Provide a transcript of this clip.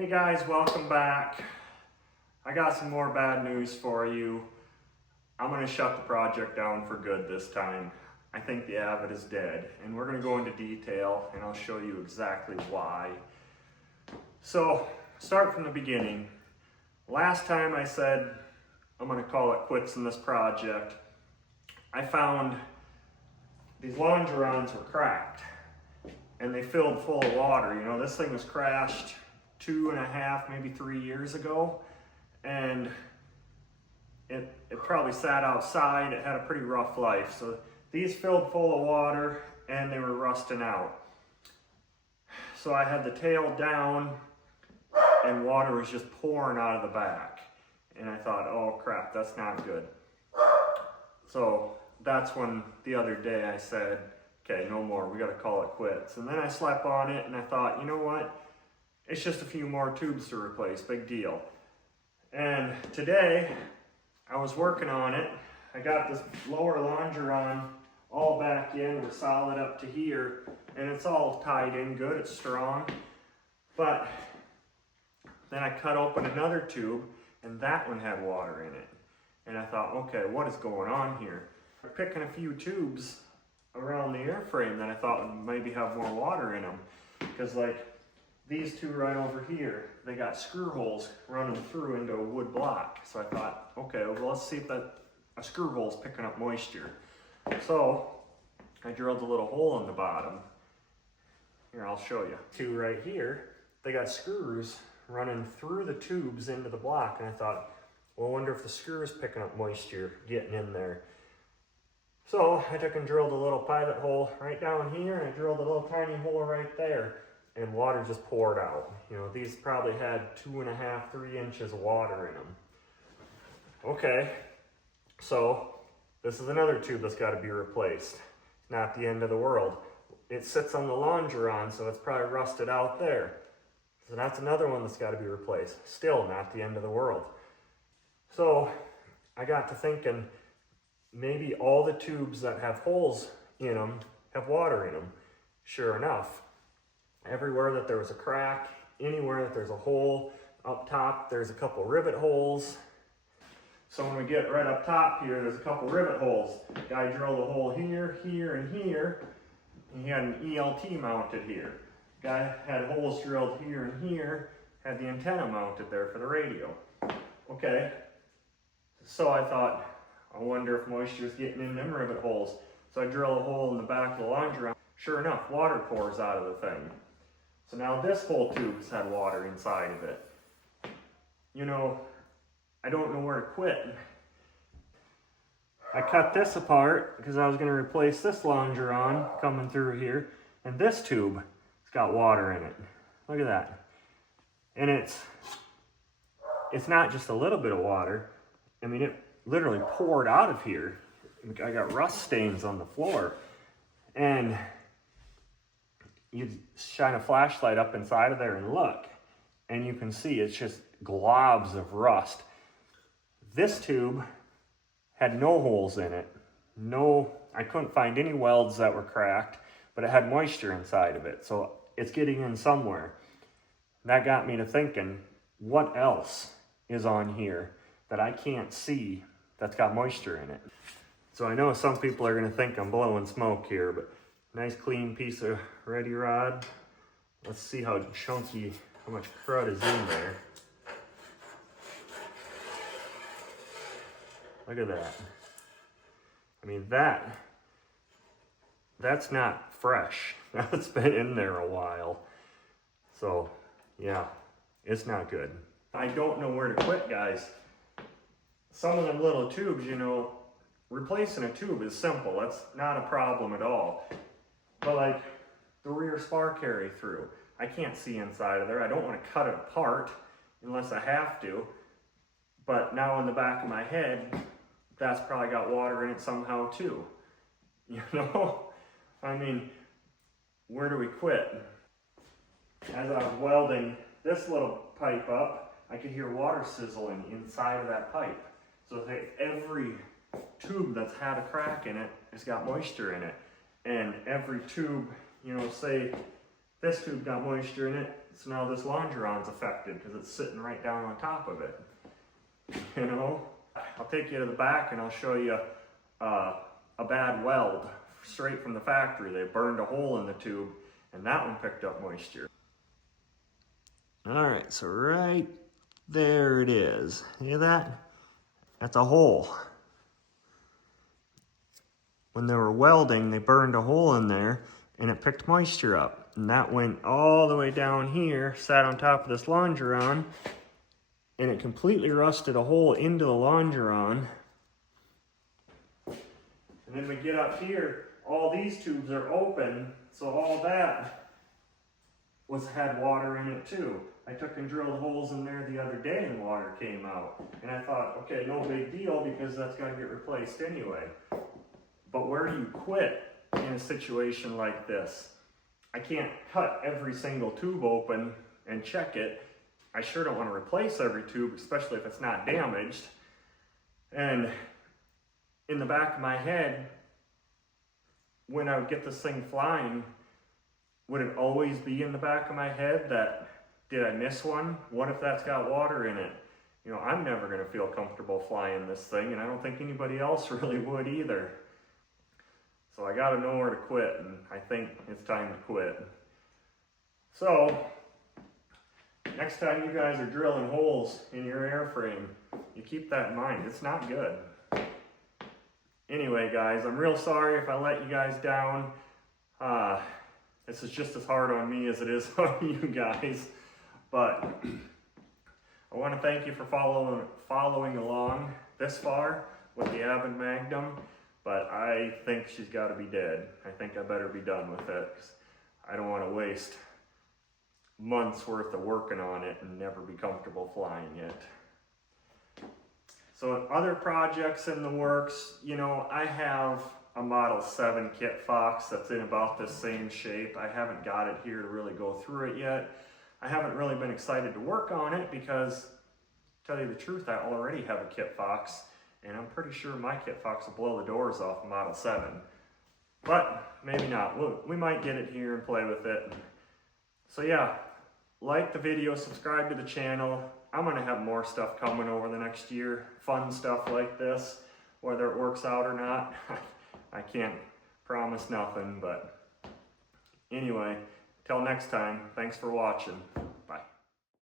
Hey guys, welcome back. I got some more bad news for you. I'm going to shut the project down for good this time. I think the Avid is dead, and we're going to go into detail and I'll show you exactly why. So, start from the beginning. Last time I said I'm going to call it quits in this project, I found these longerons were cracked and they filled full of water. You know, this thing was crashed 2.5, maybe 3 years ago, and it probably sat outside. It had a pretty rough life. So these filled full of water and they were rusting out. So I had the tail down and water was just pouring out of the back. And I thought, oh crap, that's not good. So that's when the other day I said, okay, no more, we gotta call it quits. And then I slept on it and I thought, you know what? It's just a few more tubes to replace, big deal. And today, I was working on it. I got this lower longeron all back in. We're solid up to here, and it's all tied in good, it's strong. But then I cut open another tube, and that one had water in it. And I thought, okay, what is going on here? I'm picking a few tubes around the airframe that I thought would maybe have more water in them. Because like, these two right over here, they got screw holes running through into a wood block. So I thought, okay, well, let's see if a screw hole's picking up moisture. So I drilled a little hole in the bottom. Here, I'll show you. Two right here, they got screws running through the tubes into the block. And I thought, well, I wonder if the screw is picking up moisture getting in there. So I took and drilled a little pivot hole right down here, and I drilled a little tiny hole right there. And water just poured out. You know, these probably had 2.5, 3 inches of water in them. Okay, so this is another tube that's got to be replaced. Not the end of the world. It sits on the longeron, so it's probably rusted out there. So that's another one that's got to be replaced. Still not the end of the world. So I got to thinking, maybe all the tubes that have holes in them have water in them. Sure enough. Everywhere that there was a crack, anywhere that there's a hole, up top there's a couple rivet holes. So when we get right up top here, there's a couple rivet holes. Guy drilled a hole here, here, and here. And he had an ELT mounted here. Guy had holes drilled here and here, had the antenna mounted there for the radio. Okay, so I thought, I wonder if moisture is getting in them rivet holes. So I drill a hole in the back of the longeron. Sure enough, water pours out of the thing. So now this whole tube's had water inside of it. You know, I don't know where to quit. I cut this apart because I was going to replace this longeron coming through here. And this tube has got water in it. Look at that. And it's not just a little bit of water. I mean, it literally poured out of here. I got rust stains on the floor. And you shine a flashlight up inside of there and look, and you can see it's just globs of rust. This tube had no holes in it. I couldn't find any welds that were cracked, but it had moisture inside of it, so it's getting in somewhere. That got me to thinking, what else is on here that I can't see that's got moisture in it? So I know some people are gonna think I'm blowing smoke here, but nice clean piece of ready rod. Let's see how chunky, how much crud is in there. Look at that. I mean, that's not fresh. That's been in there a while. So, yeah, it's not good. I don't know where to quit, guys. Some of them little tubes, you know, replacing a tube is simple. That's not a problem at all. But like the rear spar carry through, I can't see inside of there. I don't want to cut it apart unless I have to. But now in the back of my head, that's probably got water in it somehow too. You know? I mean, where do we quit? As I was welding this little pipe up, I could hear water sizzling inside of that pipe. So every tube that's had a crack in it has got moisture in it. And every tube, you know, say this tube got moisture in it, So now this longeron's affected because it's sitting right down on top of it. You know, I'll take you to the back and I'll show you a bad weld straight from the factory. They burned a hole in the tube and that one picked up moisture. All right, so right there it is. See that? That's a hole. When they were welding, they burned a hole in there and it picked moisture up. And that went all the way down here, sat on top of this longeron, and it completely rusted a hole into the longeron. And then we get up here, all these tubes are open, so all that had water in it too. I took and drilled holes in there the other day and water came out. And I thought, okay, no big deal because that's got to get replaced anyway. But where do you quit in a situation like this? I can't cut every single tube open and check it. I sure don't want to replace every tube, especially if it's not damaged. And in the back of my head, when I would get this thing flying, would it always be in the back of my head that, did I miss one? What if that's got water in it? You know, I'm never going to feel comfortable flying this thing, and I don't think anybody else really would either. So I got to know where to quit, and I think it's time to quit. So, next time you guys are drilling holes in your airframe, you keep that in mind. It's not good. Anyway, guys, I'm real sorry if I let you guys down. This is just as hard on me as it is on you guys. But I want to thank you for following along this far with the Avid Magnum. But I think she's got to be dead. I think I better be done with it, 'cause I don't want to waste months worth of working on it and never be comfortable flying it. So other projects in the works, you know, I have a Model 7 Kit Fox that's in about the same shape. I haven't got it here to really go through it yet. I haven't really been excited to work on it because, to tell you the truth, I already have a Kit Fox, and I'm pretty sure my Kit Fox will blow the doors off the Model 7. But maybe not. We might get it here and play with it. So yeah, like the video, subscribe to the channel. I'm going to have more stuff coming over the next year. Fun stuff like this, whether it works out or not. I can't promise nothing, but anyway, till next time, thanks for watching.